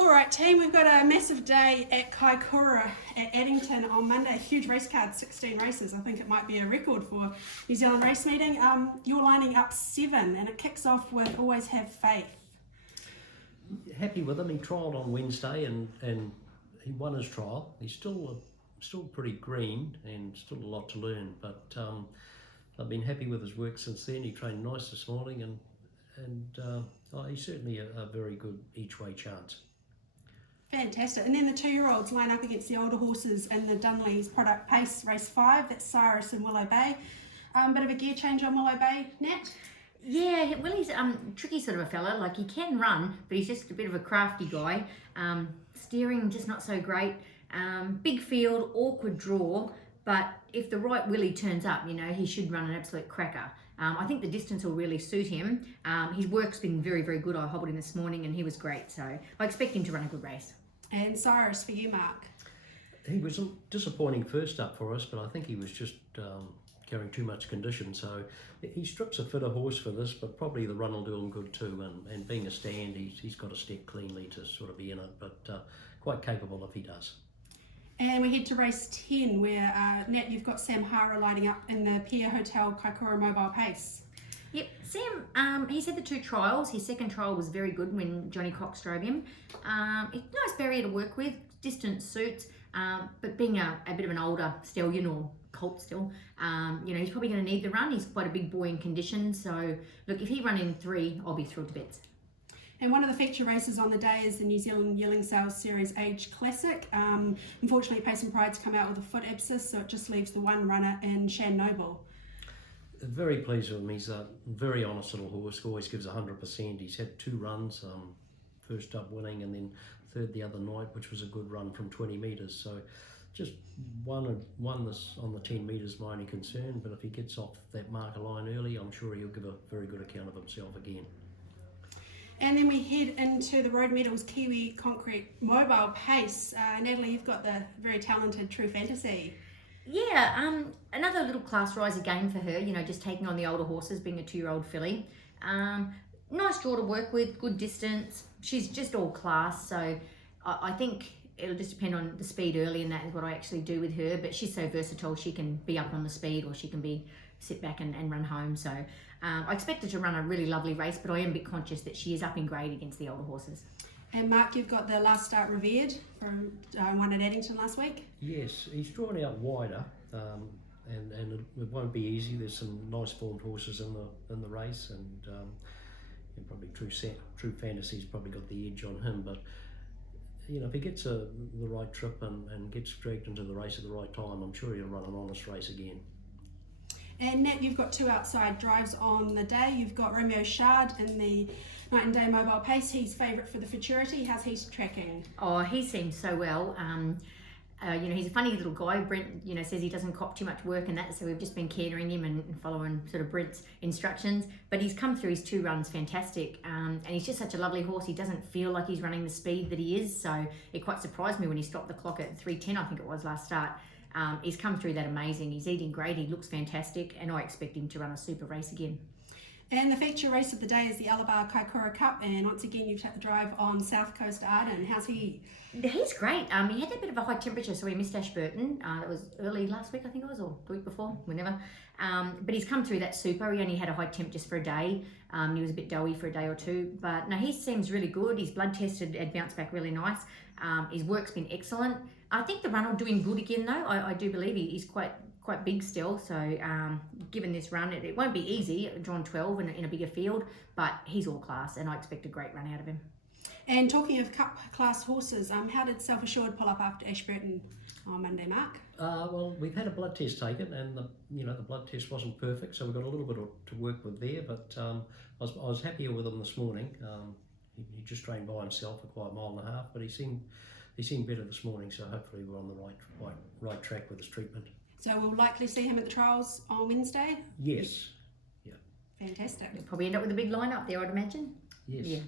All right, team, we've got a massive day at Kaikoura Addington on Monday. Huge race card, 16 races. I think it might be a record for New Zealand race meeting. You're lining up 7 and it kicks off with Always Have Faith. Happy with him. He trialled on Wednesday and he won his trial. He's still pretty green and still a lot to learn, but I've been happy with his work since then. He trained nice this morning and he's certainly a very good each way chance. Fantastic. And then the 2-year-olds line up against the older horses in the Dunley's Product Pace Race 5. That's Cyrus and Willow Bay. Bit of a gear change on Willow Bay, Nat? Yeah, Willie's tricky sort of a fella. Like, he can run, but he's just a bit of a crafty guy. Steering just not so great. Big field, awkward draw, but if the right Willie turns up, you know, he should run an absolute cracker. I think the distance will really suit him. His work's been very, very good. I hobbled him this morning and he was great, so I expect him to run a good race. And Cyrus for you, Mark. He was disappointing first up for us, but I think he was just carrying too much condition. So he strips a fitter horse for this, but probably the run will do him good too. And being a stand, he's got to step cleanly to sort of be in it, but quite capable if he does. And we head to race 10 where, Nat, you've got Sam Hara lighting up in the Pier Hotel Kaikoura Mobile Pace. Yep, Sam, he's had the 2 trials. His second trial was very good when Johnny Cox drove him. Nice barrier to work with, distance suits, but being a bit of an older stallion or colt still, you know, he's probably going to need the run. He's quite a big boy in condition, so look, if he run in 3, I'll be thrilled to bits. And one of the feature races on the day is the New Zealand Yearling Sales Series Age Classic. Unfortunately, Pace and Pride's come out with a foot abscess, so it just leaves the one runner in Shan Noble. Very pleased with him. He's a very honest little horse, always gives 100%. He's had 2 runs, first up winning and then third the other night, which was a good run from 20 metres. So just won this on the 10 metres, my only concern, but if he gets off that marker line early, I'm sure he'll give a very good account of himself again. And then we head into the Road Medals Kiwi Concrete Mobile Pace. Natalie, you've got the very talented True Fantasy. Yeah, another little class rise again for her, you know, just taking on the older horses, being a 2-year-old filly. Nice draw to work with, good distance. She's just all class, so I think it'll just depend on the speed early, and that is what I actually do with her, but she's so versatile. She can be up on the speed or she can sit back and run home, so I expect her to run a really lovely race, but I am a bit conscious that she is up in grade against the older horses. And Mark, you've got the Last Start Revered from one at Addington last week. Yes, he's drawn out wider, and it won't be easy. There's some nice formed horses in the race, and probably True Fantasy's probably got the edge on him. But you know, if he gets the right trip and gets dragged into the race at the right time, I'm sure he'll run an honest race again. And Nat, you've got 2 outside drives on the day. You've got Romeo Shard in the Night and Day Mobile Pace. He's favourite for the Futurity. How's he tracking? Oh, he seems so well. You know, he's a funny little guy. Brent, you know, says he doesn't cop too much work and that, so we've just been catering him and following sort of Brent's instructions. But he's come through his 2 runs fantastic, and he's just such a lovely horse. He doesn't feel like he's running the speed that he is, so it quite surprised me when he stopped the clock at 3:10, I think it was last start. He's come through that amazing. He's eating great. He looks fantastic, and I expect him to run a super race again. And the feature race of the day is the Alabar Kaikoura Cup, and once again you've had the drive on South Coast Arden. How's he? He's great. He had a bit of a high temperature, so he missed Ashburton. That was early last week, I think it was, or the week before, whenever. But he's come through that super. He only had a high temp just for a day. He was a bit doughy for a day or 2, but no, he seems really good. His blood tested had bounced back really nice. His work's been excellent. I think the run will do him good again, though. I do believe he's quite big still, so given this run, it won't be easy, drawn 12 in a bigger field, but he's all class, and I expect a great run out of him. And talking of cup class horses, how did Self Assured pull up after Ashburton on Monday, Mark? Well, we've had a blood test taken, and the blood test wasn't perfect, so we've got a little bit to work with there. But I was happier with him this morning. He just trained by himself for quite a mile and a half, but he seemed better this morning. So hopefully we're on the right track with his treatment. So we'll likely see him at the trials on Wednesday? Yes. Yeah. Fantastic. You'll probably end up with a big lineup there, I'd imagine. Yes. Yeah.